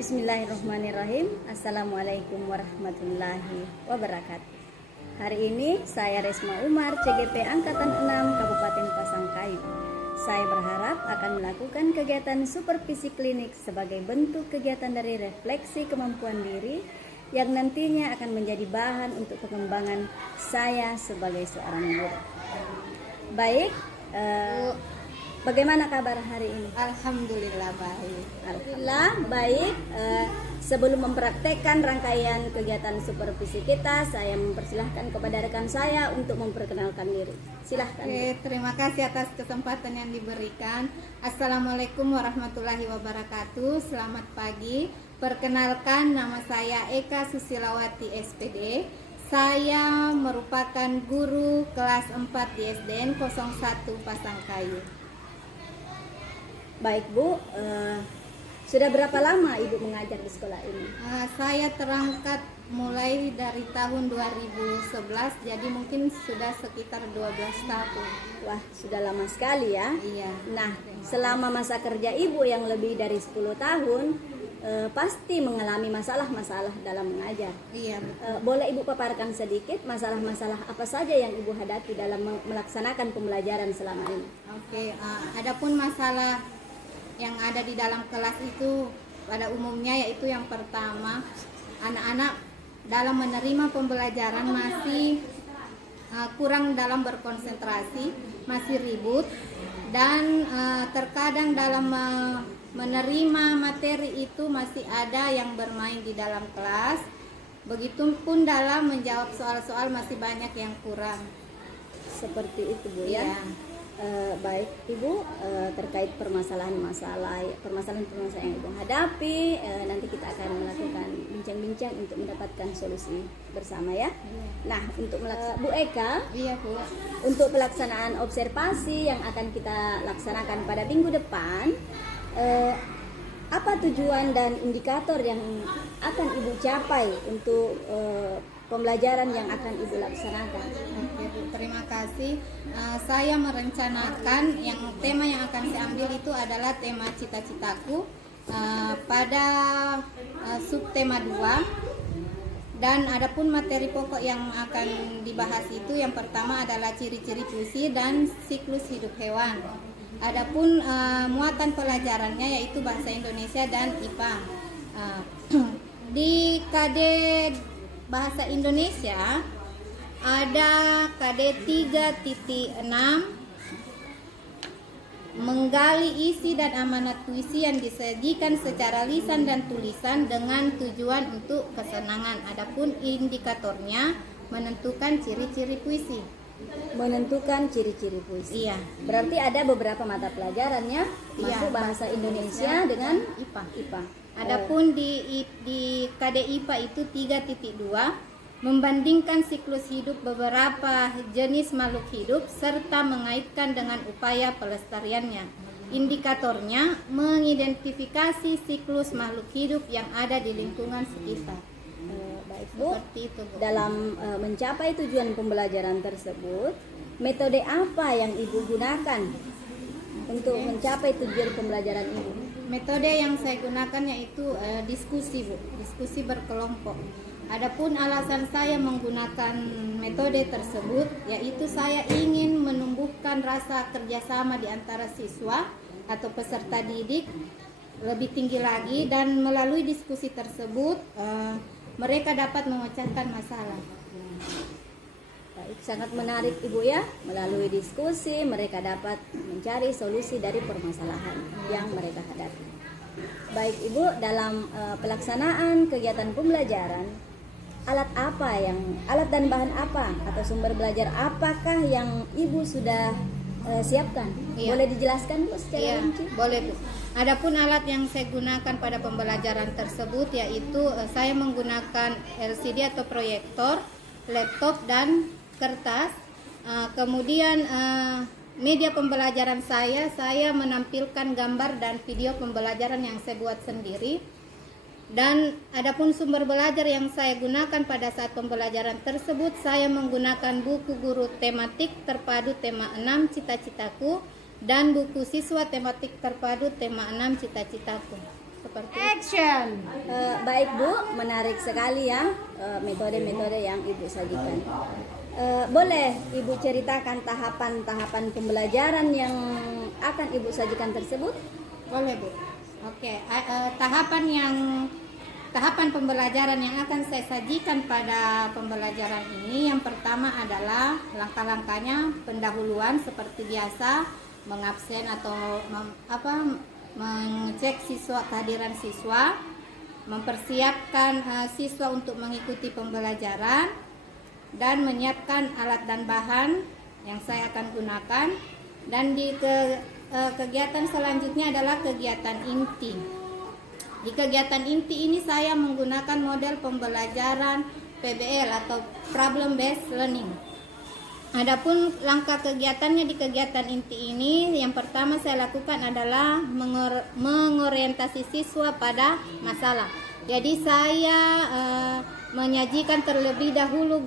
Bismillahirrahmanirrahim. Assalamualaikum warahmatullahi wabarakatuh. Hari ini saya Resma Umar, CGP Angkatan 6 Kabupaten Pasangkayu. Saya berharap akan melakukan kegiatan supervisi klinik sebagai bentuk kegiatan dari refleksi kemampuan diri yang nantinya akan menjadi bahan untuk pengembangan saya sebagai seorang guru. Baik, bagaimana kabar hari ini? Alhamdulillah baik. Alhamdulillah baik. Sebelum mempraktekkan rangkaian kegiatan supervisi kita, saya mempersilahkan kepada rekan saya untuk memperkenalkan diri. Silahkan. Oke, terima kasih atas kesempatan yang diberikan. Assalamualaikum warahmatullahi wabarakatuh. Selamat pagi. Perkenalkan, nama saya Eka Susilawati SPD. Saya merupakan guru kelas 4 di SDN 01 Pasangkayu. Baik Bu, sudah berapa lama Ibu mengajar di sekolah ini? Saya terangkat mulai dari tahun 2011, jadi mungkin sudah sekitar 12 tahun. Wah, sudah lama sekali ya. Iya. Nah, selama masa kerja Ibu yang lebih dari 10 tahun, pasti mengalami masalah-masalah dalam mengajar. Iya, betul. Boleh Ibu paparkan sedikit masalah-masalah apa saja yang Ibu hadapi dalam melaksanakan pembelajaran selama ini? Oke, adapun masalah yang ada di dalam kelas itu pada umumnya yaitu yang pertama, anak-anak dalam menerima pembelajaran masih kurang dalam berkonsentrasi, masih ribut, dan terkadang dalam menerima materi itu masih ada yang bermain di dalam kelas. Begitupun dalam menjawab soal-soal masih banyak yang kurang. Seperti itu Bu ya. Baik Ibu, terkait permasalahan-permasalahan yang Ibu hadapi, nanti kita akan melakukan bincang-bincang untuk mendapatkan solusi bersama ya. Nah, untuk Bu Eka, Iya Bu. untuk pelaksanaan observasi yang akan kita laksanakan pada minggu depan, apa tujuan dan indikator yang akan Ibu capai untuk pembelajaran yang akan Ibu laksanakan? Oke Bu, terima kasih. Saya merencanakan tema yang akan saya ambil itu adalah tema cita-citaku pada subtema 2. Dan adapun materi pokok yang akan dibahas itu yang pertama adalah ciri-ciri puisi dan siklus hidup hewan. Adapun muatan pelajarannya yaitu bahasa Indonesia dan IPA. Di KD bahasa Indonesia ada KD 3.6 menggali isi dan amanat puisi yang disajikan secara lisan dan tulisan dengan tujuan untuk kesenangan. Adapun indikatornya menentukan ciri-ciri puisi. Menentukan ciri-ciri puisi. Iya. Berarti ada beberapa mata pelajarannya masuk bahasa Indonesia dengan IPA. Adapun di KD IPA itu 3.2 membandingkan siklus hidup beberapa jenis makhluk hidup serta mengaitkan dengan upaya pelestariannya. Indikatornya mengidentifikasi siklus makhluk hidup yang ada di lingkungan sekitar. Baik Bu, Seperti itu Bu. dalam mencapai tujuan pembelajaran tersebut, metode apa yang Ibu gunakan untuk mencapai tujuan pembelajaran Ibu? Metode yang saya gunakan yaitu diskusi Bu, diskusi berkelompok. Adapun alasan saya menggunakan metode tersebut yaitu saya ingin menumbuhkan rasa kerjasama di antara siswa atau peserta didik lebih tinggi lagi, dan melalui diskusi tersebut mereka dapat memecahkan masalah. Baik, sangat menarik Ibu ya. Melalui diskusi mereka dapat mencari solusi dari permasalahan yang mereka hadapi. Baik Ibu, dalam pelaksanaan kegiatan pembelajaran, alat dan bahan apa atau sumber belajar apakah yang Ibu sudah siapkan? Iya. Boleh dijelaskan Bu secara rinci? Boleh Bu. Adapun alat yang saya gunakan pada pembelajaran tersebut yaitu saya menggunakan LCD atau proyektor, laptop dan kertas. Kemudian media pembelajaran saya menampilkan gambar dan video pembelajaran yang saya buat sendiri. Dan adapun sumber belajar yang saya gunakan pada saat pembelajaran tersebut, saya menggunakan buku guru tematik terpadu tema 6 cita-citaku dan buku siswa tematik terpadu tema 6 cita-citaku. seperti Action. Baik Bu, menarik sekali ya metode-metode yang Ibu sajikan. Boleh Ibu ceritakan tahapan-tahapan pembelajaran yang akan Ibu sajikan tersebut? Boleh Bu. Oke, tahapan pembelajaran yang akan saya sajikan pada pembelajaran ini, yang pertama adalah langkah-langkahnya pendahuluan seperti biasa, mengabsen atau mengecek kehadiran siswa, mempersiapkan siswa untuk mengikuti pembelajaran, dan menyiapkan alat dan bahan yang saya akan gunakan. Dan di kegiatan selanjutnya adalah kegiatan inti. Di kegiatan inti ini saya menggunakan model pembelajaran PBL atau Problem Based Learning. Adapun langkah kegiatannya di kegiatan inti ini, yang pertama saya lakukan adalah mengorientasi siswa pada masalah. Jadi saya menyajikan terlebih dahulu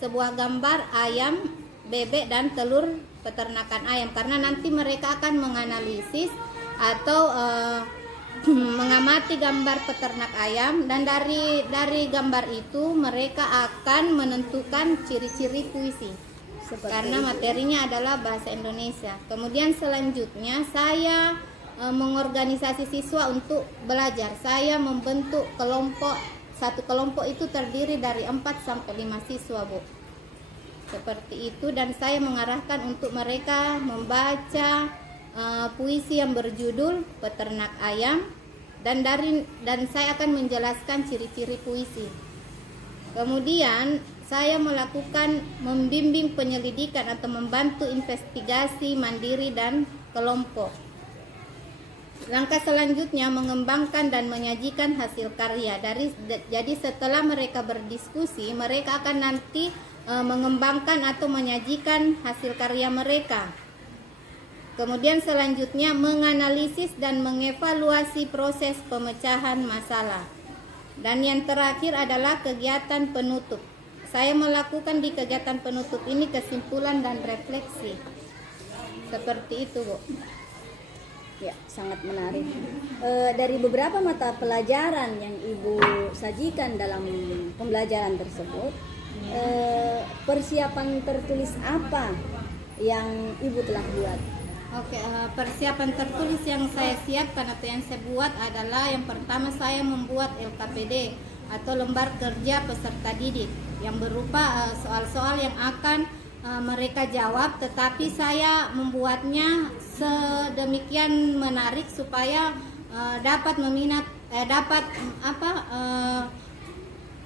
sebuah gambar ayam, bebek, dan telur peternakan ayam, karena nanti mereka akan menganalisis atau mengamati gambar peternak ayam, dan dari gambar itu mereka akan menentukan ciri-ciri puisi. Karena materinya adalah bahasa Indonesia. Kemudian selanjutnya saya mengorganisasi siswa untuk belajar. Saya membentuk kelompok. Satu kelompok itu terdiri dari 4 sampai 5 siswa, Bu. Seperti itu, dan saya mengarahkan untuk mereka membaca puisi yang berjudul Peternak Ayam, dan saya akan menjelaskan ciri-ciri puisi. Kemudian saya melakukan membimbing penyelidikan atau membantu investigasi mandiri dan kelompok. Langkah selanjutnya mengembangkan dan menyajikan hasil karya. Jadi setelah mereka berdiskusi, mereka akan nanti mengembangkan atau menyajikan hasil karya mereka. Kemudian selanjutnya menganalisis dan mengevaluasi proses pemecahan masalah. Dan yang terakhir adalah kegiatan penutup. Saya melakukan di kegiatan penutup ini kesimpulan dan refleksi. Seperti itu, Bu. Ya, sangat menarik. Dari beberapa mata pelajaran yang Ibu sajikan dalam pembelajaran tersebut, persiapan tertulis apa yang Ibu telah buat? Oke, persiapan tertulis yang saya siapkan atau yang saya buat adalah, yang pertama saya membuat LKPD atau lembar kerja peserta didik, yang berupa soal-soal yang akan mereka jawab, tetapi saya membuatnya sedemikian menarik supaya dapat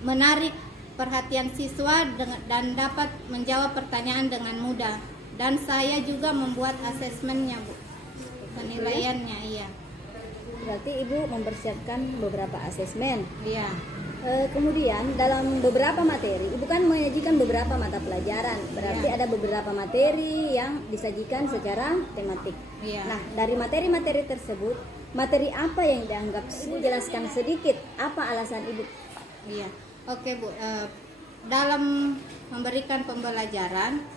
menarik perhatian siswa dan dapat menjawab pertanyaan dengan mudah. Dan saya juga membuat asesmennya, Bu, penilaiannya. Iya. Berarti Ibu mempersiapkan beberapa asesmen. Iya. Kemudian dalam beberapa materi, Ibu kan menyajikan beberapa mata pelajaran. Berarti ada beberapa materi yang disajikan secara tematik. Iya. Nah, dari materi-materi tersebut, materi apa yang dianggap sulit? Jelaskan sedikit apa alasan Ibu. Iya. Oke, Bu. Dalam memberikan pembelajaran,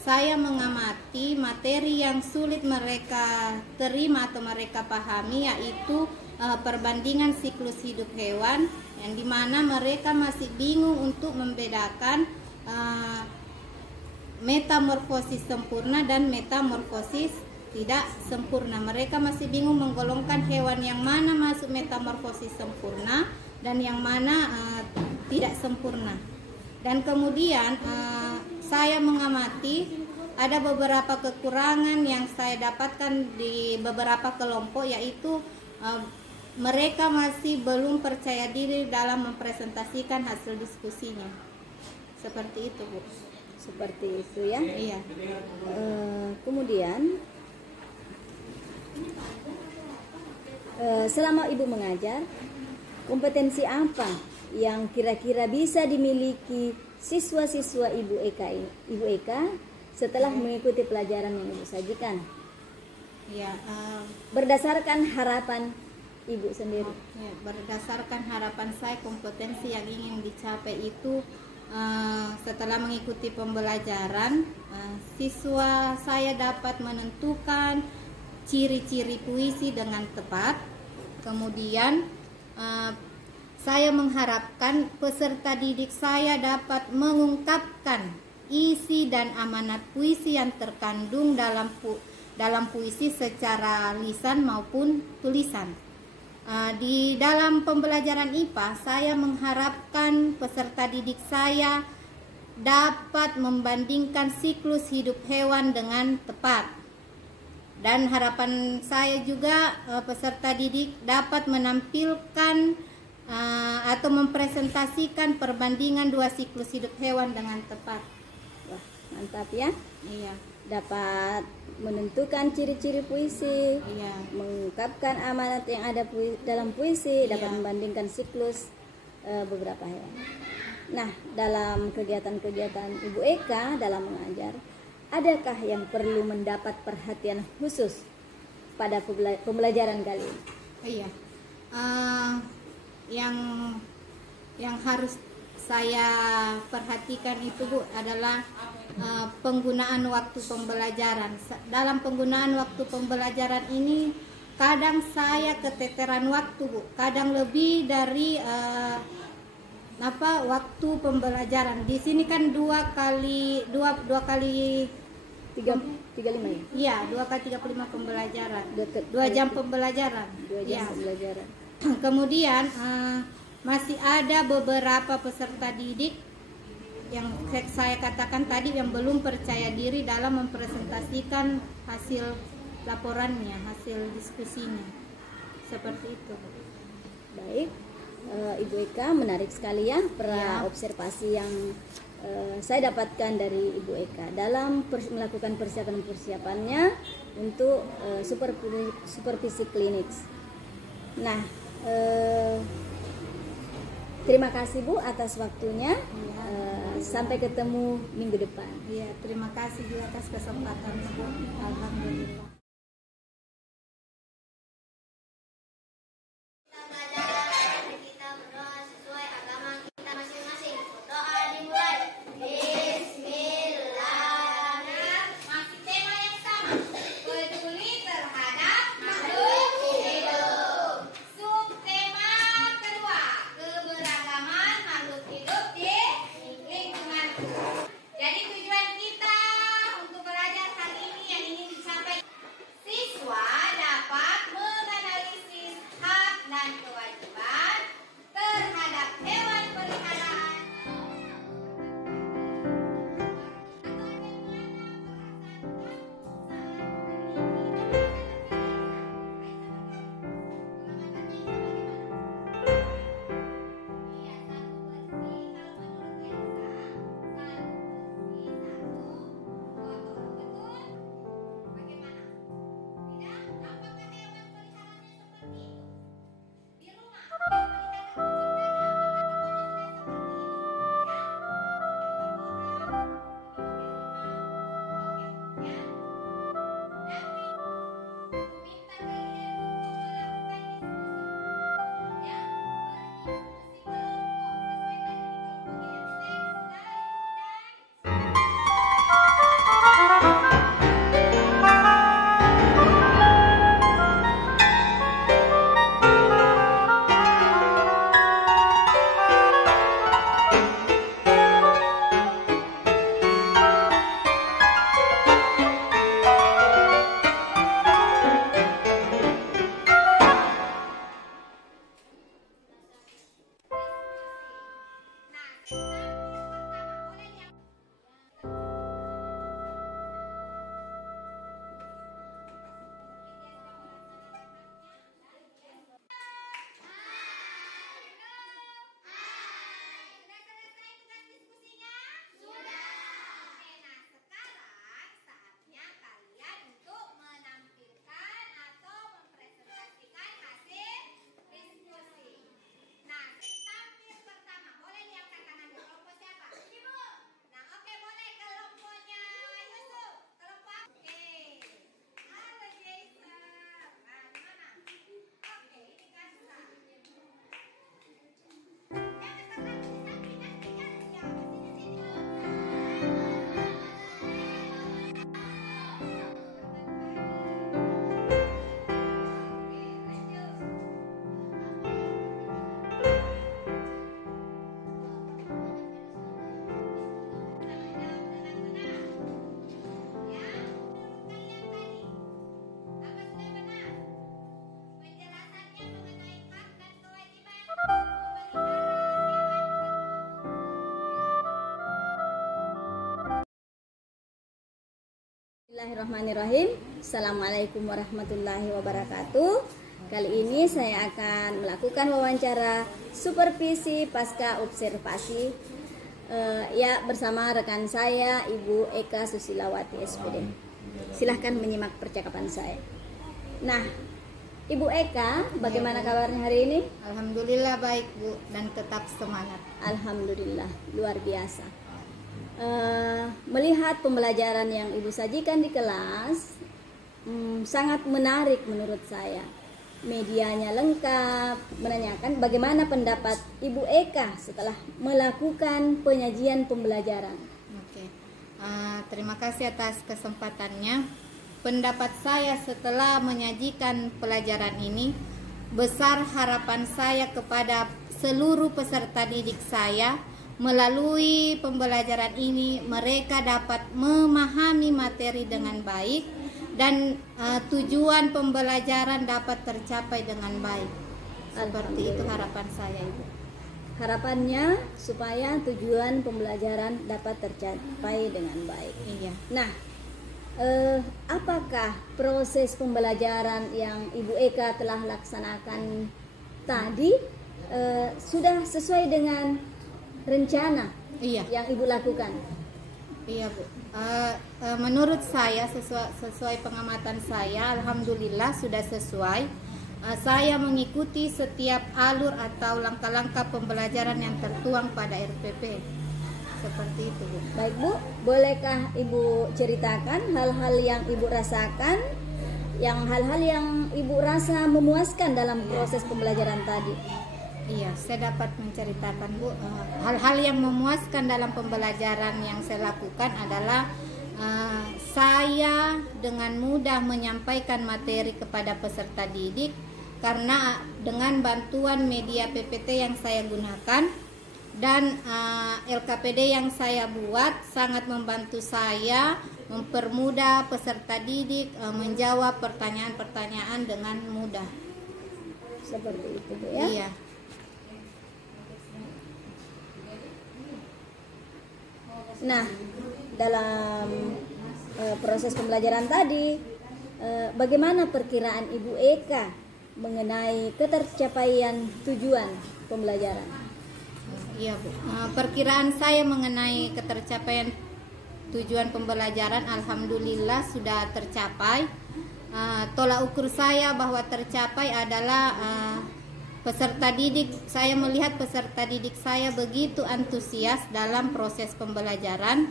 saya mengamati materi yang sulit mereka terima atau mereka pahami, yaitu perbandingan siklus hidup hewan, yang dimana mereka masih bingung untuk membedakan metamorfosis sempurna dan metamorfosis tidak sempurna. Mereka masih bingung menggolongkan hewan yang mana masuk metamorfosis sempurna dan yang mana tidak sempurna. Dan kemudian saya mengamati ada beberapa kekurangan yang saya dapatkan di beberapa kelompok, yaitu mereka masih belum percaya diri dalam mempresentasikan hasil diskusinya. Seperti itu, Bu. Seperti itu ya. Iya. Kemudian selama Ibu mengajar, kompetensi apa yang kira-kira bisa dimiliki siswa-siswa Ibu Eka setelah mengikuti pelajaran yang Ibu sajikan? Ya, berdasarkan harapan Ibu sendiri. Ya, berdasarkan harapan saya, kompetensi yang ingin dicapai itu setelah mengikuti pembelajaran, siswa saya dapat menentukan ciri-ciri puisi dengan tepat, Kemudian saya mengharapkan peserta didik saya dapat mengungkapkan isi dan amanat puisi yang terkandung dalam puisi secara lisan maupun tulisan. Di dalam pembelajaran IPA, saya mengharapkan peserta didik saya dapat membandingkan siklus hidup hewan dengan tepat. Dan harapan saya juga peserta didik dapat menampilkan atau mempresentasikan perbandingan dua siklus hidup hewan dengan tepat. Wah, mantap ya. Iya. Dapat menentukan ciri-ciri puisi, Iya. mengungkapkan amanat yang ada dalam puisi, Iya. dapat membandingkan siklus beberapa hewan. Nah, dalam kegiatan-kegiatan Ibu Eka dalam mengajar, adakah yang perlu mendapat perhatian khusus pada pembelajaran kali ini? Iya. Yang harus saya perhatikan itu, Bu, adalah penggunaan waktu pembelajaran. Dalam penggunaan waktu pembelajaran ini kadang saya keteteran waktu, Bu. Kadang lebih dari waktu pembelajaran. Di sini kan dua kali 35 ya? Iya, 2 kali 35 pembelajaran. 2 jam pembelajaran. 2 jam pembelajaran. Kemudian masih ada beberapa peserta didik yang saya katakan tadi yang belum percaya diri dalam mempresentasikan hasil laporannya, hasil diskusinya. Seperti itu. Baik, Ibu Eka, menarik sekali ya observasi yang saya dapatkan dari Ibu Eka dalam melakukan persiapannya untuk supervisi klinik. Nah, terima kasih Bu atas waktunya. Sampai ketemu minggu depan. Iya, terima kasih juga atas kesempatannya, Bu. Alhamdulillah. Ya. Bismillahirrahmanirrahim. Assalamualaikum warahmatullahi wabarakatuh. Kali ini saya akan melakukan wawancara supervisi pasca observasi bersama rekan saya Ibu Eka Susilawati SPD. Silahkan menyimak percakapan saya. Nah, Ibu Eka, bagaimana kabarnya hari ini? Alhamdulillah baik Bu, dan tetap semangat. Alhamdulillah, luar biasa. Melihat pembelajaran yang Ibu sajikan di kelas sangat menarik menurut saya. Medianya lengkap, menanyakan bagaimana pendapat Ibu Eka setelah melakukan penyajian pembelajaran. Oke. Terima kasih atas kesempatannya. Pendapat saya setelah menyajikan pelajaran ini, besar harapan saya kepada seluruh peserta didik saya. Melalui pembelajaran ini mereka dapat memahami materi dengan baik dan tujuan pembelajaran dapat tercapai dengan baik. Seperti itu harapan saya, Ibu. Harapannya supaya tujuan pembelajaran dapat tercapai dengan baik. Iya. Nah, apakah proses pembelajaran yang Ibu Eka telah laksanakan tadi sudah sesuai dengan rencana yang Ibu lakukan? Iya Bu, menurut saya sesuai pengamatan saya, alhamdulillah sudah sesuai. Saya mengikuti setiap alur atau langkah-langkah pembelajaran yang tertuang pada RPP. Seperti itu Bu. Baik Bu, bolehkah Ibu ceritakan hal-hal yang Ibu rasakan, hal-hal yang Ibu rasa memuaskan dalam proses pembelajaran tadi? Iya, saya dapat menceritakan Bu, hal-hal yang memuaskan dalam pembelajaran yang saya lakukan adalah saya dengan mudah menyampaikan materi kepada peserta didik karena dengan bantuan media PPT yang saya gunakan dan LKPD yang saya buat sangat membantu saya mempermudah peserta didik menjawab pertanyaan-pertanyaan dengan mudah. Seperti itu Bu ya. Iya. Nah, dalam proses pembelajaran tadi, bagaimana perkiraan Ibu Eka mengenai ketercapaian tujuan pembelajaran? Iya Bu, perkiraan saya mengenai ketercapaian tujuan pembelajaran alhamdulillah sudah tercapai. Tolak ukur saya bahwa tercapai adalah peserta didik, saya melihat peserta didik saya begitu antusias dalam proses pembelajaran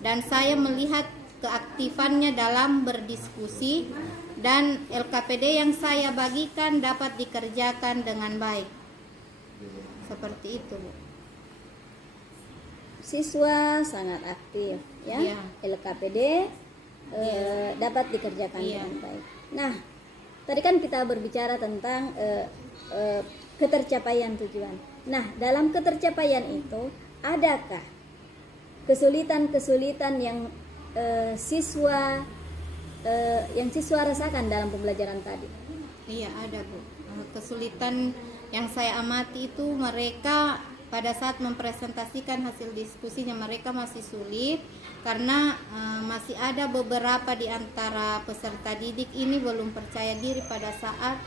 dan saya melihat keaktifannya dalam berdiskusi dan LKPD yang saya bagikan dapat dikerjakan dengan baik. Seperti itu Bu. Siswa sangat aktif ya. Iya. LKPD dapat dikerjakan Iya. dengan baik. Nah, tadi kan kita berbicara tentang ketercapaian tujuan. Nah, dalam ketercapaian itu adakah kesulitan-kesulitan yang siswa rasakan dalam pembelajaran tadi? Iya ada Bu. Kesulitan yang saya amati itu mereka pada saat mempresentasikan hasil diskusinya mereka masih sulit karena masih ada beberapa di antara peserta didik ini belum percaya diri pada saat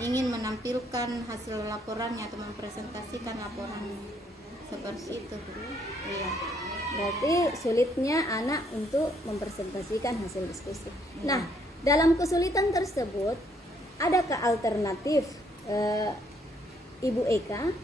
ingin menampilkan hasil laporannya atau mempresentasikan laporannya. Seperti itu Bu. Iya. Berarti sulitnya anak untuk mempresentasikan hasil diskusi. Nah, dalam kesulitan tersebut adakah alternatif Ibu Eka